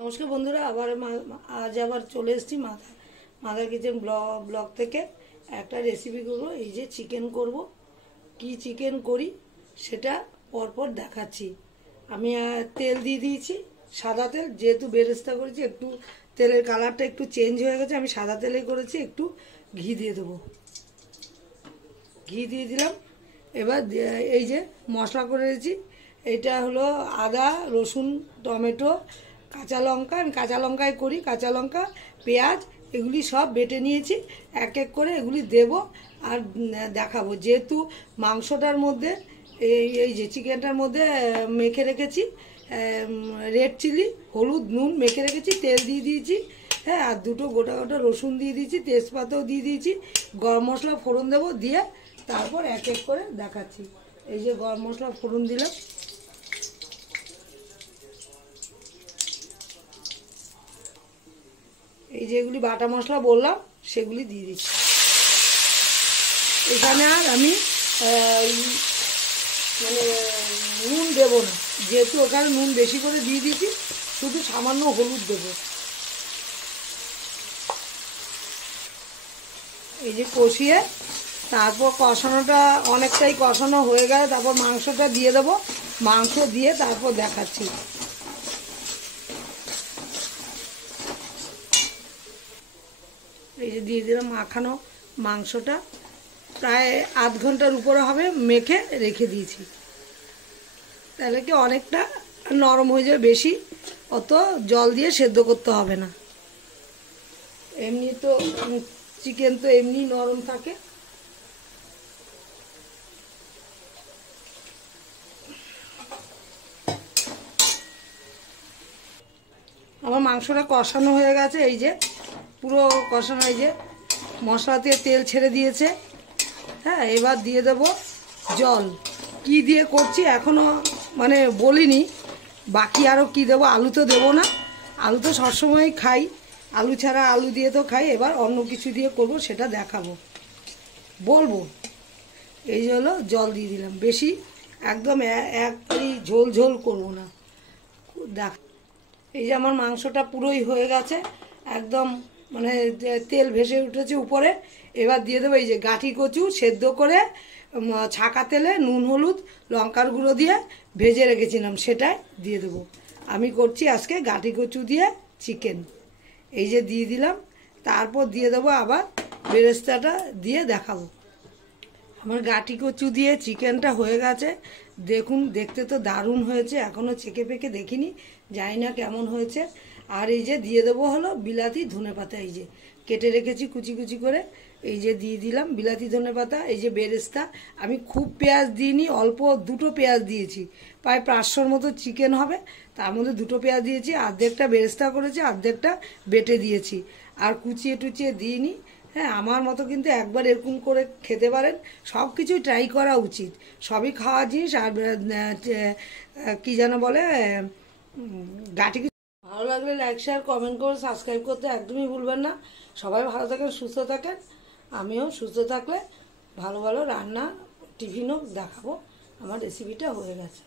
নমস্কার বন্ধুরা, আজ আবার চলে এসেছি মাদার কিচেন ব্লগ থেকে একটা রেসিপি করব। এই যে চিকেন করব, কি চিকেন করি সেটা পরপর দেখাচ্ছি। আমি তেল দিয়ে দিয়েছি, সাদা তেল, যেহেতু বেরেস্তা করেছি একটু তেলের কালারটা একটু চেঞ্জ হয়ে গেছে, আমি সাদা তেলে করেছি। একটু ঘি দিয়ে দেবো, ঘি দিয়ে দিলাম। এবার এই যে মশলা করে রেখেছি, এটা হলো আদা, রসুন, টমেটো, কাঁচা লঙ্কা। আমি কাঁচা লঙ্কায় করি, কাঁচা লঙ্কা, পেঁয়াজ, এগুলি সব বেটে নিয়েছি। এক এক করে এগুলি দেব আর দেখাবো। যেহেতু মাংসটার মধ্যে এই যে চিকেনটার মধ্যে মেখে রেখেছি রেড চিলি, হলুদ, নুন মেখে রেখেছি, তেল দিয়ে দিয়েছি, হ্যাঁ, আর দুটো গোটা গোটা রসুন দিয়ে দিয়েছি, তেজপাতাও দিয়ে দিয়েছি, গরম মশলা ফোড়ন দেবো, দিয়ে তারপর এক এক করে দেখাচ্ছি। এই যে গরম মশলা ফোড়ন দিলাম, এই যেগুলি বাটা মশলা বললাম সেগুলি দিয়ে দিচ্ছি। এখানে আর আমি মানে নুন দেবো না, যেহেতু ওখানে নুন বেশি করে দিয়ে দিয়েছি, শুধু সামান্য হলুদ দেবো। এই যে কষিয়ে তারপর কষানোটা অনেকটাই কষানো হয়ে গেলে তারপর মাংসটা দিয়ে দেবো। মাংস দিয়ে তারপর দেখাচ্ছি। এই যে দিয়ে দিলাম মাখানো মাংসটা, প্রায় আধ ঘন্টার উপরে হবে, মেখে রেখে দিয়েছি। তাহলে কি অনেকটা নরম হয়ে যাবে, বেশি অত জল দিয়ে সেদ্ধ করতে হবে না। এমনি তো চিকেন তো এমনি নরম থাকে। আমার মাংসটা কষানো হয়ে গেছে, এই যে পুরো কষানো, এই যে মশলা দিয়ে তেল ছেড়ে দিয়েছে। হ্যাঁ, এবার দিয়ে দেব জল। কি দিয়ে করছি এখনও মানে বলিনি, বাকি আরও কি দেবো। আলু তো দেবো না, আলু তো সবসময়ই খাই, আলু ছাড়া আলু দিয়ে তো খাই। এবার অন্য কিছু দিয়ে করব, সেটা দেখাবো, বলবো। এই যে হলো জল দিয়ে দিলাম, বেশি একদম একবারই ঝোল ঝোল করবো না। দেখ, এই যে আমার মাংসটা পুরোই হয়ে গেছে, একদম মানে তেল ভেসে উঠেছে উপরে। এবার দিয়ে দেবো এই যে গাঁঠি কচু সেদ্ধ করে ছাকা তেলে নুন, হলুদ, লঙ্কার গুঁড়ো দিয়ে ভেজে রেখেছিলাম, সেটাই দিয়ে দেবো। আমি করছি আজকে গাঁঠি কচু দিয়ে চিকেন। এই যে দিয়ে দিলাম, তারপর দিয়ে দেবো আবার বেরেস্তাটা দিয়ে দেখাবো। আমার গাঁঠি কচু দিয়ে চিকেনটা হয়ে গেছে, দেখুন, দেখতে তো দারুণ হয়েছে। এখনও চেকে পেকে দেখিনি, জানি না কেমন হয়েছে। আর এই যে দিয়ে দেবো হলো বিলাতি ধনেপাতা, এই যে কেটে রেখেছি কুচি কুচি করে, এই যে দিয়ে দিলাম বিলাতি ধনেপাতা। এই যে বেরেস্তা, আমি খুব পেঁয়াজ দিইনি, অল্প দুটো পেঁয়াজ দিয়েছি, প্রায় 500-র মতো চিকেন হবে, তার মধ্যে দুটো পেঁয়াজ দিয়েছি, অর্ধেকটা বেরেস্তা করেছি, অর্ধেকটা বেটে দিয়েছি, আর কুচিয়ে টুচিয়ে দিইনি। হ্যাঁ, আমার মতো কিন্তু একবার এরকম করে খেতে পারেন। সব কিছুই ট্রাই করা উচিত, সবই খাওয়া জিনিস। আর কি যেন বলে, গাঁঠি। ভালো লাগলে লাইক, শেয়ার, কমেন্ট করে সাবস্ক্রাইব করতে একদমই ভুলবেন না। সবাই ভালো থাকেন, সুস্থ থাকেন। আমিও সুস্থ থাকলে ভালো ভালো রান্না টিফিনও দেখাবো। আমার রেসিপিটা হয়ে গেছে।